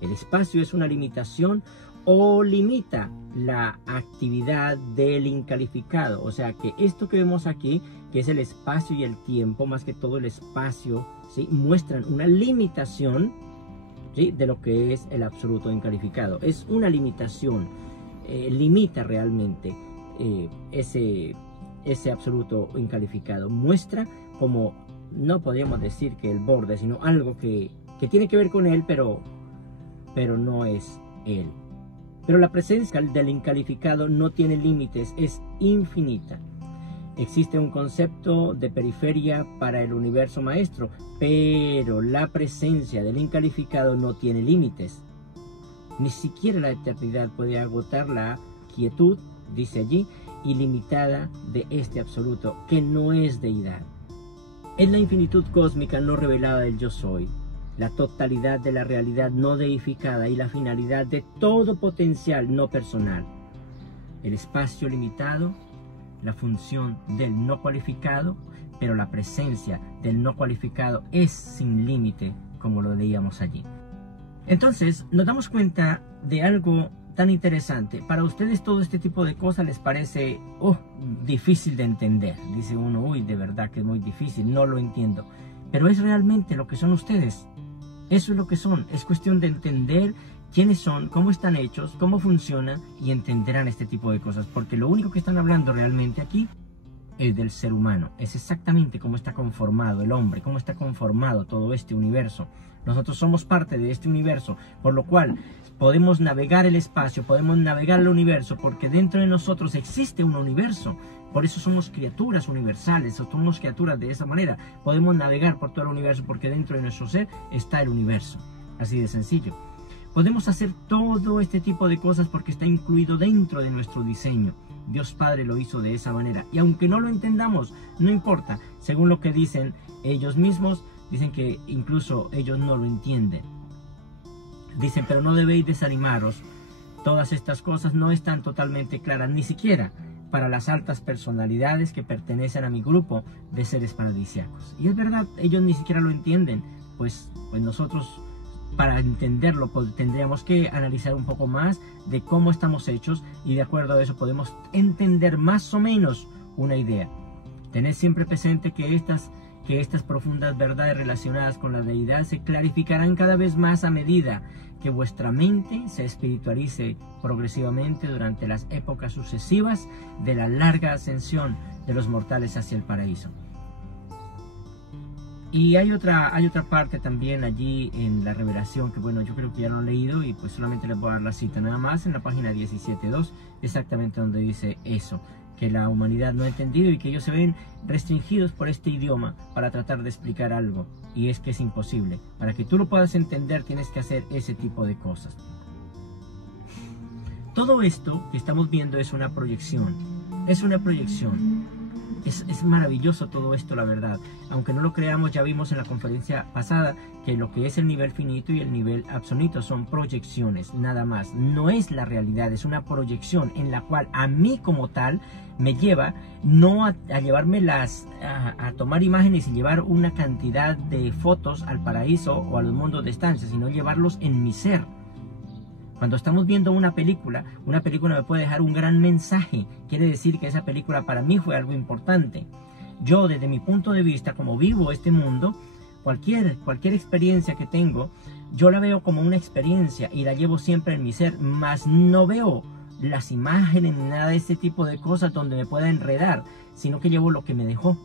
El espacio es una limitación o limita la actividad del incalificado. O sea que esto que vemos aquí, que es el espacio y el tiempo, más que todo el espacio, ¿sí?, muestran una limitación, ¿sí?, de lo que es el absoluto incalificado. Es una limitación, limita realmente ese absoluto incalificado. Muestra como, no podríamos decir que el borde, sino algo que tiene que ver con él, pero no es él. Pero la presencia del incalificado no tiene límites, es infinita. Existe un concepto de periferia para el universo maestro, pero la presencia del incalificado no tiene límites. Ni siquiera la eternidad puede agotar la quietud, dice allí, ilimitada de este absoluto, que no es deidad. Es la infinitud cósmica no revelada del yo soy, la totalidad de la realidad no deificada y la finalidad de todo potencial no personal. El espacio limitado, la función del no cualificado, pero la presencia del no cualificado es sin límite, como lo leíamos allí. Entonces, nos damos cuenta de algo tan interesante. Para ustedes todo este tipo de cosas les parece difícil de entender. Dice uno, uy, de verdad que es muy difícil, no lo entiendo. Pero es realmente lo que son ustedes. Eso es lo que son. Es cuestión de entender quiénes son, cómo están hechos, cómo funciona, y entenderán este tipo de cosas. Porque lo único que están hablando realmente aquí es del ser humano. Es exactamente cómo está conformado el hombre, cómo está conformado todo este universo. Nosotros somos parte de este universo, por lo cual podemos navegar el espacio, podemos navegar el universo, porque dentro de nosotros existe un universo. Por eso somos criaturas universales, somos criaturas de esa manera. Podemos navegar por todo el universo porque dentro de nuestro ser está el universo. Así de sencillo. Podemos hacer todo este tipo de cosas porque está incluido dentro de nuestro diseño. Dios Padre lo hizo de esa manera. Y aunque no lo entendamos, no importa. Según lo que dicen ellos mismos, dicen que incluso ellos no lo entienden. Dicen, pero no debéis desanimaros. Todas estas cosas no están totalmente claras, ni siquiera para las altas personalidades que pertenecen a mi grupo de seres paradisíacos. Y es verdad, ellos ni siquiera lo entienden, pues nosotros, para entenderlo, tendríamos que analizar un poco más de cómo estamos hechos, y de acuerdo a eso podemos entender más o menos una idea. Tened siempre presente que estas profundas verdades relacionadas con la deidad se clarificarán cada vez más a medida que vuestra mente se espiritualice progresivamente durante las épocas sucesivas de la larga ascensión de los mortales hacia el paraíso. Y hay otra parte también allí en la revelación que, bueno, yo creo que ya lo he leído y pues solamente les voy a dar la cita nada más en la página 17.2, exactamente donde dice eso, que la humanidad no ha entendido y que ellos se ven restringidos por este idioma para tratar de explicar algo, y es que es imposible. Para que tú lo puedas entender tienes que hacer ese tipo de cosas. Todo esto que estamos viendo es una proyección, es una proyección. Es maravilloso todo esto, la verdad. Aunque no lo creamos, ya vimos en la conferencia pasada que lo que es el nivel finito y el nivel absoluto son proyecciones, nada más. No es la realidad, es una proyección en la cual a mí como tal me lleva no a llevarme a tomar imágenes y llevar una cantidad de fotos al paraíso o a los mundos de estancia, sino llevarlos en mi ser. Cuando estamos viendo una película me puede dejar un gran mensaje. Quiere decir que esa película para mí fue algo importante. Yo, desde mi punto de vista, como vivo este mundo, cualquier experiencia que tengo, yo la veo como una experiencia y la llevo siempre en mi ser, mas no veo las imágenes ni nada de ese tipo de cosas donde me pueda enredar, sino que llevo lo que me dejó.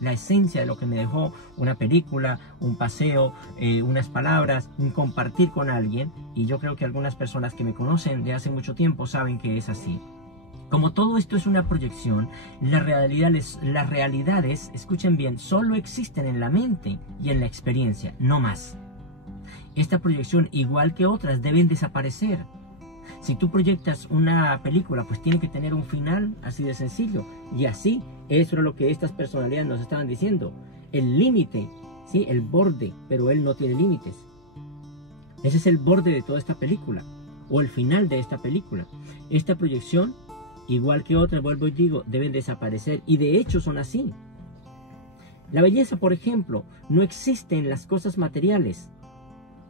La esencia de lo que me dejó una película, un paseo, unas palabras, un compartir con alguien. Y yo creo que algunas personas que me conocen de hace mucho tiempo saben que es así. Como todo esto es una proyección, las realidades, escuchen bien, solo existen en la mente y en la experiencia, no más. Esta proyección, igual que otras, deben desaparecer. Si tú proyectas una película, pues tiene que tener un final así de sencillo. Y así, eso era lo que estas personalidades nos estaban diciendo. El límite, ¿sí? El borde, pero él no tiene límites. Ese es el borde de toda esta película, o el final de esta película. Esta proyección, igual que otras, vuelvo y digo, deben desaparecer. Y de hecho son así. La belleza, por ejemplo, no existe en las cosas materiales.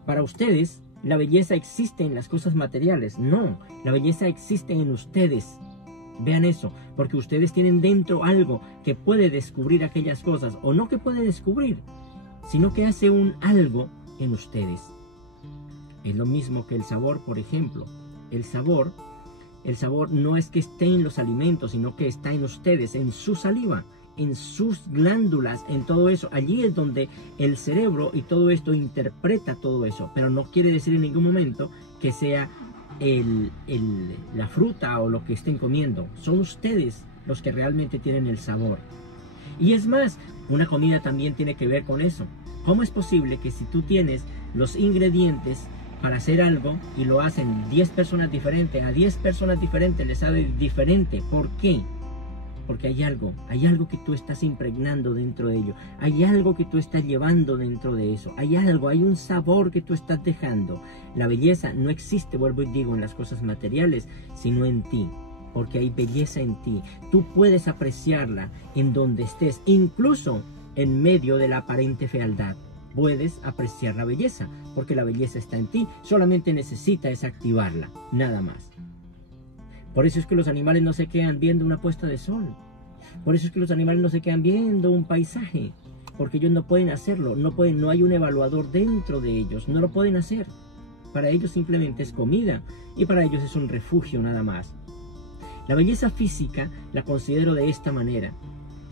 Para ustedes, la belleza existe en las cosas materiales. No, la belleza existe en ustedes. Vean eso, porque ustedes tienen dentro algo que puede descubrir aquellas cosas, o no que puede descubrir, sino que hace un algo en ustedes. Es lo mismo que el sabor, por ejemplo. El sabor no es que esté en los alimentos, sino que está en ustedes, en su saliva, en sus glándulas, en todo eso. Allí es donde el cerebro y todo esto interpreta todo eso, pero no quiere decir en ningún momento que sea la fruta o lo que estén comiendo. Son ustedes los que realmente tienen el sabor. Y es más, una comida también tiene que ver con eso. ¿Cómo es posible que si tú tienes los ingredientes para hacer algo y lo hacen 10 personas diferentes, a 10 personas diferentes les sabe diferente? ¿Por qué? Porque hay algo que tú estás impregnando dentro de ello, hay algo que tú estás llevando dentro de eso, hay un sabor que tú estás dejando. La belleza no existe, vuelvo y digo, en las cosas materiales, sino en ti, porque hay belleza en ti. Tú puedes apreciarla en donde estés, incluso en medio de la aparente fealdad. Puedes apreciar la belleza, porque la belleza está en ti, solamente necesitas activarla, nada más. Por eso es que los animales no se quedan viendo una puesta de sol. Por eso es que los animales no se quedan viendo un paisaje. Porque ellos no pueden hacerlo. No hay un evaluador dentro de ellos. No lo pueden hacer. Para ellos simplemente es comida. Y para ellos es un refugio nada más. La belleza física la considero de esta manera.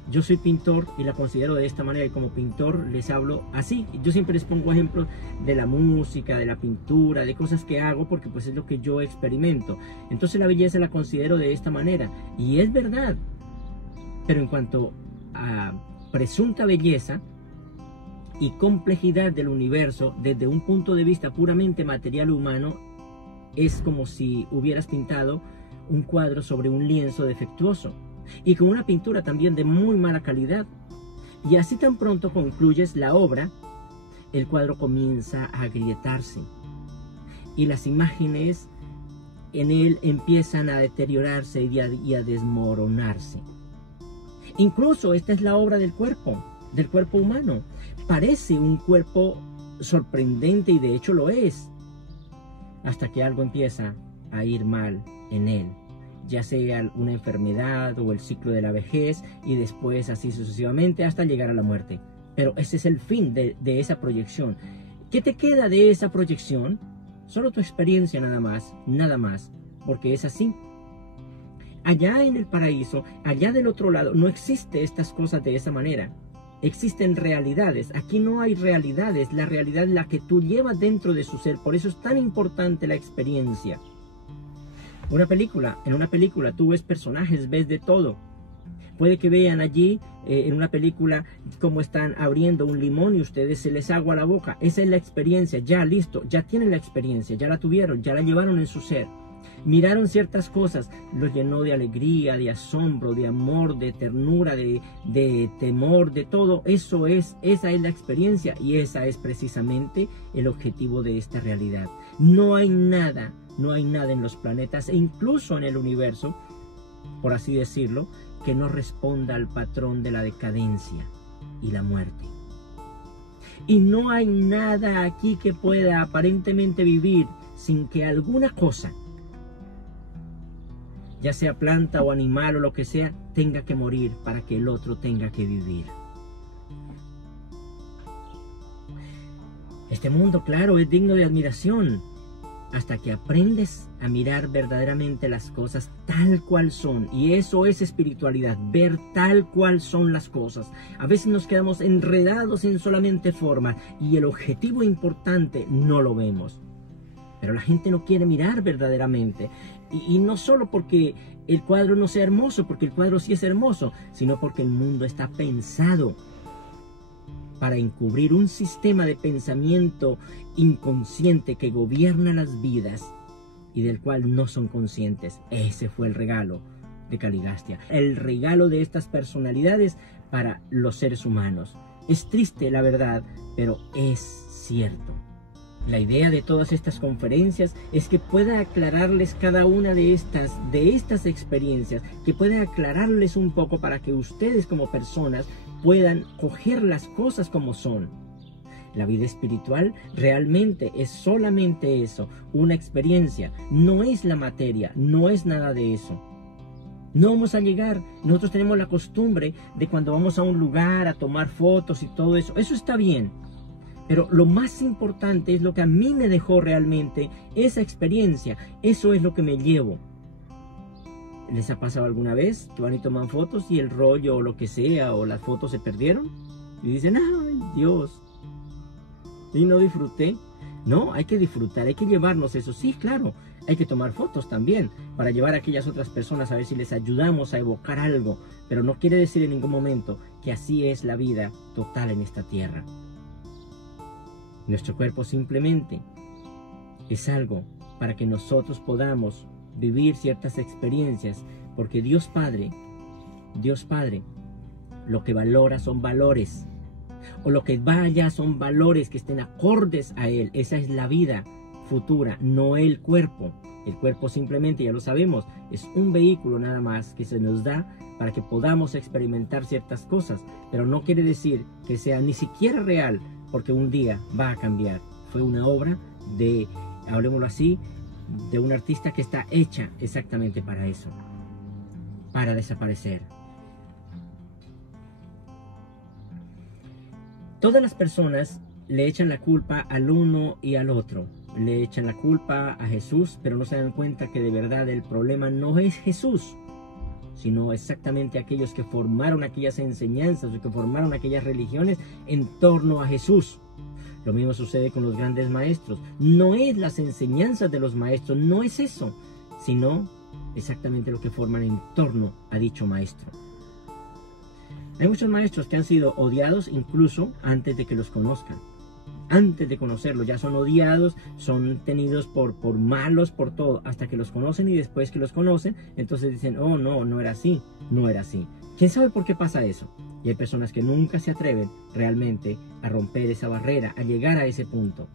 Yo soy pintor y la considero de esta manera, y como pintor les hablo así. Yo siempre les pongo ejemplos de la música, de la pintura, de cosas que hago, porque pues es lo que yo experimento. Entonces la belleza la considero de esta manera, y es verdad. Pero en cuanto a presunta belleza y complejidad del universo, desde un punto de vista puramente material humano, es como si hubieras pintado un cuadro sobre un lienzo defectuoso. Y con una pintura también de muy mala calidad. Y así tan pronto concluyes la obra, el cuadro comienza a agrietarse y las imágenes en él empiezan a deteriorarse y a desmoronarse. Incluso esta es la obra del cuerpo humano. Parece un cuerpo sorprendente y de hecho lo es, hasta que algo empieza a ir mal en él, ya sea una enfermedad o el ciclo de la vejez, y después así sucesivamente hasta llegar a la muerte. Pero ese es el fin de esa proyección. ¿Qué te queda de esa proyección? Solo tu experiencia nada más, porque es así. Allá en el paraíso, allá del otro lado, no existe estas cosas de esa manera. Existen realidades. Aquí no hay realidades. La realidad es la que tú llevas dentro de su ser. Por eso es tan importante la experiencia. En una película tú ves personajes, ves de todo. Puede que vean allí en una película cómo están abriendo un limón y ustedes se les agua la boca. Esa es la experiencia. Ya listo, ya tienen la experiencia, ya la tuvieron, ya la llevaron en su ser. Miraron ciertas cosas, los llenó de alegría, de asombro, de amor, de ternura, de temor, de todo. Esa es la experiencia y esa es precisamente el objetivo de esta realidad. No hay nada en los planetas e incluso en el universo, por así decirlo, que no responda al patrón de la decadencia y la muerte. Y no hay nada aquí que pueda aparentemente vivir sin que alguna cosa, ya sea planta o animal o lo que sea, tenga que morir para que el otro tenga que vivir. Este mundo, claro, es digno de admiración, hasta que aprendes a mirar verdaderamente las cosas tal cual son. Y eso es espiritualidad, ver tal cual son las cosas. A veces nos quedamos enredados en solamente forma y el objetivo importante no lo vemos. Pero la gente no quiere mirar verdaderamente. Y no solo porque el cuadro no sea hermoso, porque el cuadro sí es hermoso, sino porque el mundo está pensado para encubrir un sistema de pensamiento inconsciente que gobierna las vidas y del cual no son conscientes. Ese fue el regalo de Caligastia, el regalo de estas personalidades para los seres humanos. Es triste, la verdad, pero es cierto. La idea de todas estas conferencias es que pueda aclararles cada una de estas experiencias, que pueda aclararles un poco para que ustedes como personas puedan coger las cosas como son. La vida espiritual realmente es solamente eso, una experiencia, no es la materia, no es nada de eso. No vamos a llegar, nosotros tenemos la costumbre de cuando vamos a un lugar a tomar fotos y todo eso, eso está bien. Pero lo más importante es lo que a mí me dejó realmente esa experiencia. Eso es lo que me llevo. ¿Les ha pasado alguna vez que van y toman fotos y el rollo o lo que sea o las fotos se perdieron? Y dicen, ¡ay, Dios! ¿Y no disfruté? No, hay que disfrutar, hay que llevarnos eso. Sí, claro, hay que tomar fotos también para llevar a aquellas otras personas a ver si les ayudamos a evocar algo. Pero no quiere decir en ningún momento que así es la vida total en esta tierra. Nuestro cuerpo simplemente es algo para que nosotros podamos vivir ciertas experiencias, porque Dios Padre, lo que valora son valores, o lo que vaya son valores que estén acordes a Él. Esa es la vida futura, no el cuerpo. El cuerpo simplemente, ya lo sabemos, es un vehículo nada más que se nos da para que podamos experimentar ciertas cosas, pero no quiere decir que sea ni siquiera real, porque un día va a cambiar. Fue una obra de, hablemoslo así, de un artista que está hecha exactamente para eso, para desaparecer. Todas las personas le echan la culpa al uno y al otro. Le echan la culpa a Jesús, pero no se dan cuenta que de verdad el problema no es Jesús, sino exactamente aquellos que formaron aquellas enseñanzas o que formaron aquellas religiones en torno a Jesús. Lo mismo sucede con los grandes maestros. No es las enseñanzas de los maestros, no es eso, sino exactamente lo que forman en torno a dicho maestro. Hay muchos maestros que han sido odiados incluso antes de que los conozcan. Antes de conocerlos ya son odiados, son tenidos por malos, por todo, hasta que los conocen, y después que los conocen, entonces dicen, oh no, no era así, no era así. ¿Quién sabe por qué pasa eso? Y hay personas que nunca se atreven realmente a romper esa barrera, a llegar a ese punto.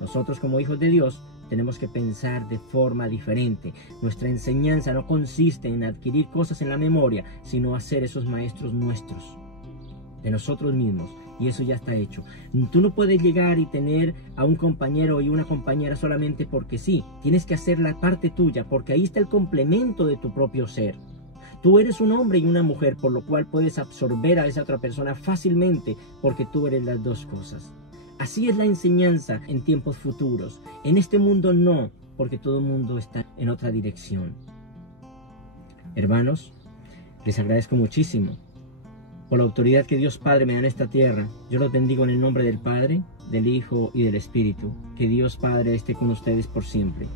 Nosotros como hijos de Dios tenemos que pensar de forma diferente. Nuestra enseñanza no consiste en adquirir cosas en la memoria, sino hacer esos maestros nuestros, de nosotros mismos. Y eso ya está hecho. Tú no puedes llegar y tener a un compañero y una compañera solamente porque sí. Tienes que hacer la parte tuya, porque ahí está el complemento de tu propio ser. Tú eres un hombre y una mujer, por lo cual puedes absorber a esa otra persona fácilmente, porque tú eres las dos cosas. Así es la enseñanza en tiempos futuros. En este mundo no, porque todo el mundo está en otra dirección. Hermanos, les agradezco muchísimo por la autoridad que Dios Padre me da en esta tierra. Yo los bendigo en el nombre del Padre, del Hijo y del Espíritu. Que Dios Padre esté con ustedes por siempre.